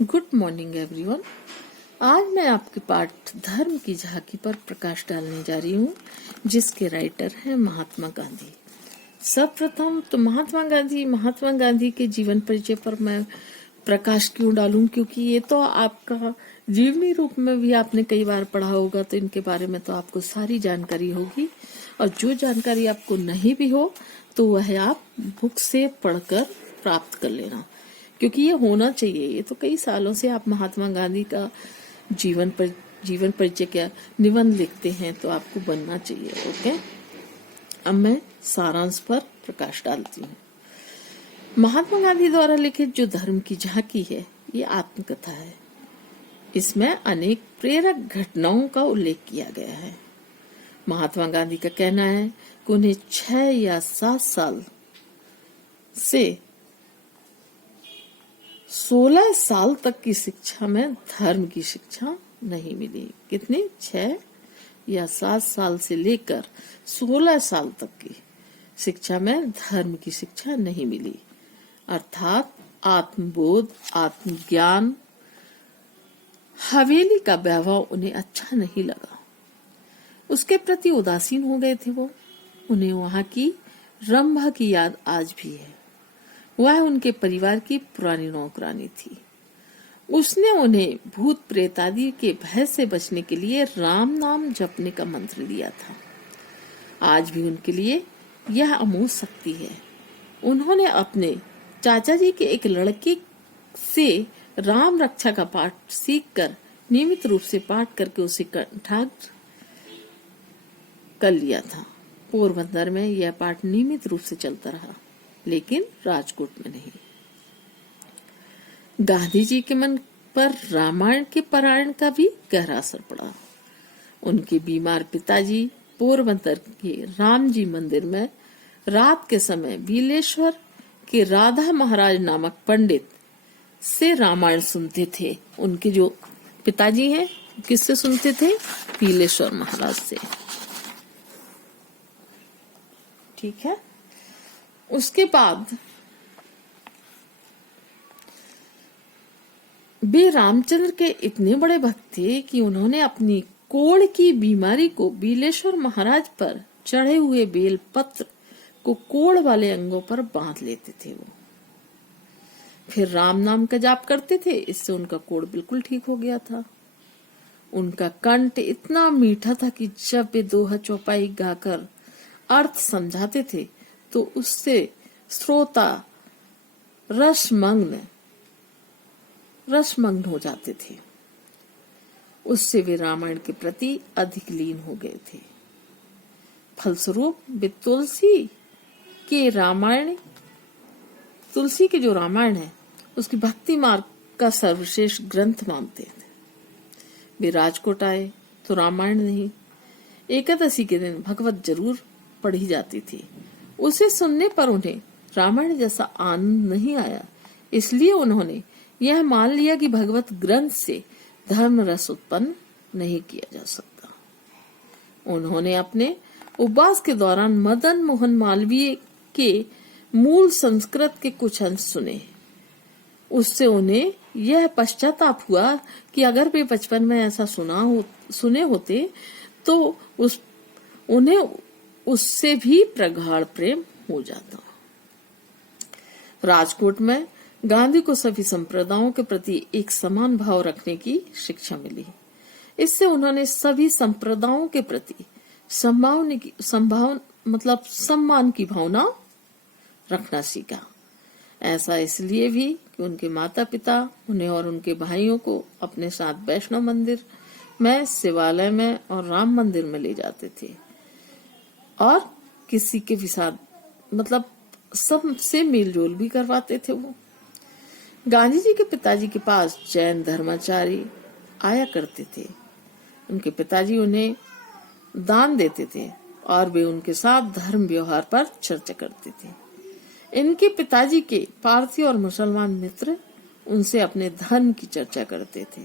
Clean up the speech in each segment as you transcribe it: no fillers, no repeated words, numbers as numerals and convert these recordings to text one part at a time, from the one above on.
Good morning everyone. आज मैं आपके पाठ धर्म की झांकी पर प्रकाश डालने जा रही हूँ, जिसके राइटर हैं महात्मा गांधी। सर्वप्रथम तो महात्मा गांधी के जीवन परिचय पर मैं प्रकाश क्यों डालूं, क्योंकि ये तो आपका जीवनी रूप में भी आपने कई बार पढ़ा होगा, तो इनके बारे में तो आपको सारी जानकारी होगी। और जो जानकारी आपको नहीं भी हो तो वह आप बुक से पढ़कर प्राप्त कर लेना, क्योंकि ये होना चाहिए। ये तो कई सालों से आप महात्मा गांधी का जीवन परिचय क्या निबंध लिखते हैं, तो आपको बनना चाहिए। ओके, अब मैं सारांश पर प्रकाश डालती हूँ। महात्मा गांधी द्वारा लिखित जो धर्म की झांकी है, ये आत्मकथा है। इसमें अनेक प्रेरक घटनाओं का उल्लेख किया गया है। महात्मा गांधी का कहना है कि उन्हें 6 या 7 साल से 16 साल तक की शिक्षा में धर्म की शिक्षा नहीं मिली। कितनी? 6 या 7 साल से लेकर 16 साल तक की शिक्षा में धर्म की शिक्षा नहीं मिली, अर्थात आत्मबोध, आत्मज्ञान, हवेली का वैभव उन्हें अच्छा नहीं लगा। उसके प्रति उदासीन हो गए थे वो। उन्हें वहां की रंभा की याद आज भी है। वह उनके परिवार की पुरानी नौकरानी थी। उसने उन्हें भूत प्रेत आदि के भय से बचने के लिए राम नाम जपने का मंत्र दिया था। आज भी उनके लिए यह अमोघ शक्ति है। उन्होंने अपने चाचा जी के एक लड़के से राम रक्षा का पाठ सीखकर नियमित रूप से पाठ करके उसे कंठस्थ कर लिया था। पोरबंदर में यह पाठ नियमित रूप से चलता रहा, लेकिन राजकोट में नहीं। गांधी जी के मन पर रामायण के पारायण का भी गहरा असर पड़ा। उनके बीमार पिताजी पोरबंदर के राम जी मंदिर में रात के समय बिलेश्वर के राधा महाराज नामक पंडित से रामायण सुनते थे। उनके जो पिताजी हैं, किससे सुनते थे? बिलेश्वर महाराज से। ठीक है। उसके बाद वे रामचंद्र के इतने बड़े भक्त थे कि उन्होंने अपनी कोढ़ की बीमारी को बिलेश्वर महाराज पर चढ़े हुए बेल पत्र को कोढ़ वाले अंगों पर बांध लेते थे। वो फिर राम नाम का जाप करते थे। इससे उनका कोढ़ बिल्कुल ठीक हो गया था। उनका कंठ इतना मीठा था कि जब वे दोहा चौपाई गाकर अर्थ समझाते थे तो उससे श्रोता रसमग्न हो जाते थे। उससे वे रामायण के प्रति अधिक लीन हो गए थे। फलस्वरूप वे तुलसी के जो रामायण है, उसकी भक्ति मार्ग का सर्वश्रेष्ठ ग्रंथ मानते थे। वे राजकोट आए तो रामायण नहीं, एकादशी के दिन भगवत जरूर पढ़ी जाती थी। उसे सुनने पर उन्हें रामायण जैसा आनंद नहीं आया। इसलिए उन्होंने यह मान लिया कि भगवत ग्रंथ से धर्म रस उत्पन्न नहीं किया जा सकता। उन्होंने अपने उपवास के दौरान मदन मोहन मालवीय के मूल संस्कृत के कुछ अंश सुने। उससे उन्हें यह पश्चाताप हुआ कि अगर वे बचपन में ऐसा सुने होते तो उन्हें उससे भी प्रगाढ़ प्रेम हो जाता। राजकोट में गांधी को सभी संप्रदायों के प्रति एक समान भाव रखने की शिक्षा मिली। इससे उन्होंने सभी संप्रदायों के प्रति सम्मान की भावना रखना सीखा। ऐसा इसलिए भी कि उनके माता पिता उन्हें और उनके भाइयों को अपने साथ वैष्णव मंदिर में, शिवालय में और राम मंदिर में ले जाते थे, और किसी के भी साथ सबसे मेलजोल भी करवाते थे। वो गांधी जी के पिताजी के पास जैन धर्माचारी आया करते थे। उनके पिताजी उन्हें दान देते थे और वे उनके साथ धर्म व्यवहार पर चर्चा करते थे। इनके पिताजी के पारसी और मुसलमान मित्र उनसे अपने धर्म की चर्चा करते थे।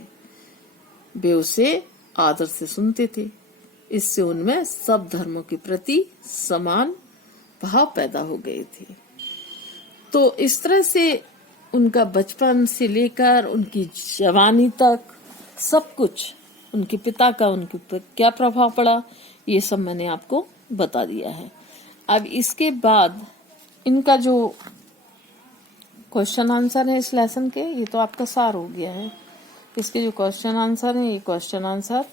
वे उसे आदर से सुनते थे। इससे उनमें सब धर्मों के प्रति समान भाव पैदा हो गए थे। तो इस तरह से उनका बचपन से लेकर उनकी जवानी तक सब कुछ, उनके पिता का उनके ऊपर क्या प्रभाव पड़ा, ये सब मैंने आपको बता दिया है। अब इसके बाद इनका जो क्वेश्चन आंसर है इस लेसन के, ये तो आपका सार हो गया है। इसके जो क्वेश्चन आंसर है, ये क्वेश्चन आंसर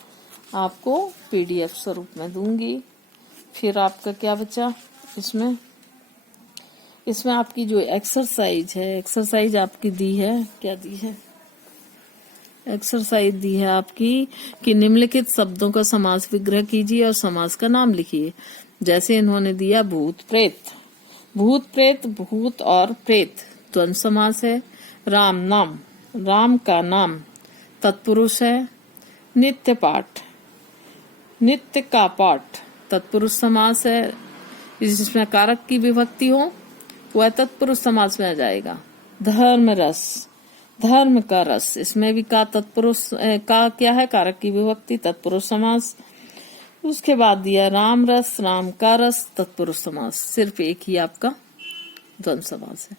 आपको पीडीएफ स्वरूप में दूंगी। फिर आपका क्या बचा इसमें आपकी जो एक्सरसाइज है, एक्सरसाइज आपकी दी है, क्या दी है, एक्सरसाइज दी है आपकी कि निम्नलिखित शब्दों का समास विग्रह कीजिए और समास का नाम लिखिए। जैसे इन्होंने दिया भूत प्रेत, भूत प्रेत, भूत और प्रेत द्वंद्व समास है। राम नाम, राम का नाम तत्पुरुष है। नित्य पाठ, नित्य का पाठ तत्पुरुष समास है। जिसमें कारक की विभक्ति हो वह तत्पुरुष समास में आ जाएगा। धर्म रस, धर्म का रस, इसमें भी का तत्पुरुष का क्या है, कारक की विभक्ति, तत्पुरुष समास। उसके बाद दिया राम रस, राम का रस, तत्पुरुष समास, सिर्फ एक ही आपका द्वंद्व समास है।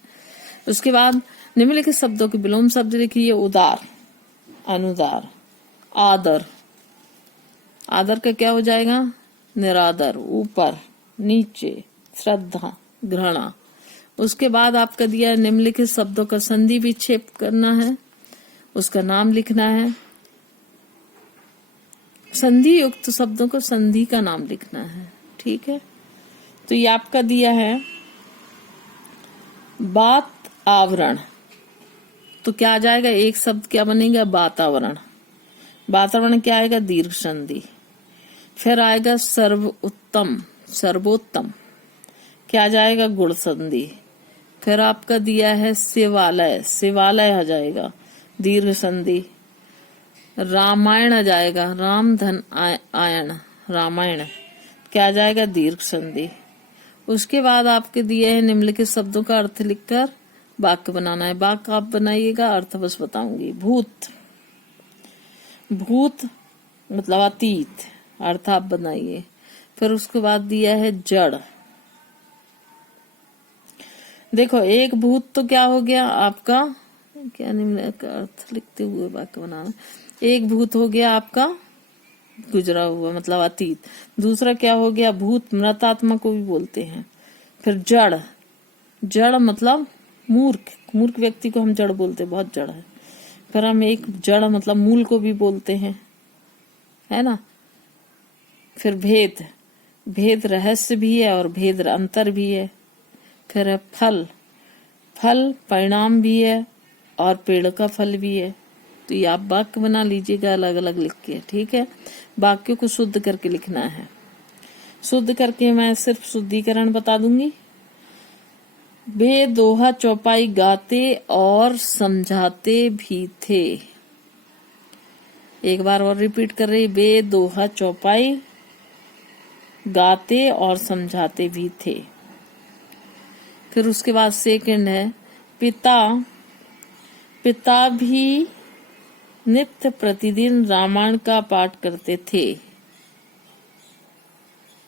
उसके बाद निम्नलिखित शब्दों के विलोम शब्द लिखिए। उदार, अनुदार, आदर, आदर का क्या हो जाएगा, निरादर, ऊपर, नीचे, श्रद्धा, घृणा। उसके बाद आपका दिया निम्नलिखित शब्दों का संधि विक्षेप करना है, उसका नाम लिखना है। संधि युक्त शब्दों को संधि का नाम लिखना है, ठीक है। तो ये आपका दिया है बात आवरण, तो क्या आ जाएगा, एक शब्द क्या बनेगा, वातावरण। वातावरण क्या आएगा, दीर्घ संधि। फिर आएगा सर्वोत्तम, सर्वोत्तम क्या आ जाएगा, गुण संधि। फिर आपका दिया है शिवालय, शिवालय आ जाएगा दीर्घ संधि। रामायण आ जाएगा, राम धन आयन, रामायण क्या आ जाएगा, दीर्घ संधि। उसके बाद आपके दिए हैं निम्नलिखित शब्दों का अर्थ लिखकर वाक्य बनाना है। वाक्य आप बनाइएगा, अर्थ बस बताऊंगी। भूत, भूत मतलब अतीत, अर्थ आप बनाइए। फिर उसके बाद दिया है जड़। देखो एक भूत तो क्या हो गया आपका, क्या निम्न का अर्थ लिखते हुए वाक्य बनाना। एक भूत हो गया आपका गुजरा हुआ मतलब अतीत। दूसरा क्या हो गया, भूत मृत आत्मा को भी बोलते हैं। फिर जड़, जड़ मतलब मूर्ख, मूर्ख व्यक्ति को हम जड़ बोलते, बहुत जड़ है। फिर हम एक जड़ मतलब मूल को भी बोलते हैं, है ना। फिर भेद, भेद रहस्य भी है और भेद अंतर भी है। फिर है फल, फल परिणाम भी है और पेड़ का फल भी है। तो ये आप वाक्य बना लीजिएगा अलग अलग लिख के, ठीक है। वाक्यों को शुद्ध करके लिखना है। शुद्ध करके मैं सिर्फ शुद्धिकरण बता दूंगी। वे दोहा चौपाई गाते और समझाते भी थे। एक बार और रिपीट कर रही, वे दोहा चौपाई गाते और समझाते भी थे। फिर उसके बाद सेकंड है पिता, पिता भी नित्य प्रतिदिन रामायण का पाठ करते थे,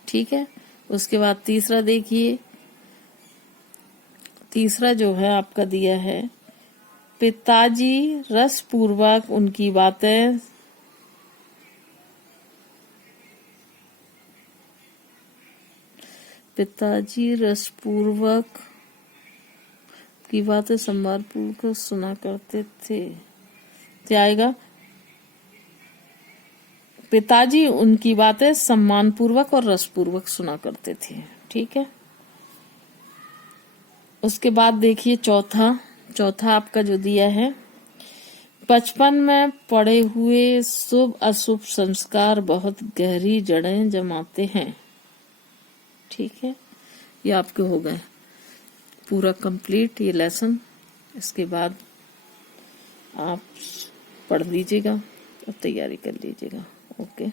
ठीक है। उसके बाद तीसरा देखिए, तीसरा जो है आपका दिया है पिताजी रस पूर्वक उनकी बातें पिताजी रसपूर्वक की बातें सम्मान पूर्वक सुना करते थे। क्या आएगा, पिताजी उनकी बातें सम्मान पूर्वक और रसपूर्वक सुना करते थे, ठीक है। उसके बाद देखिए चौथा, चौथा आपका जो दिया है बचपन में पड़े हुए शुभ अशुभ संस्कार बहुत गहरी जड़ें जमाते हैं, ठीक है। ये आपके हो गए पूरा कंप्लीट ये लेसन। इसके बाद आप पढ़ लीजिएगा और तैयारी कर लीजिएगा। ओके।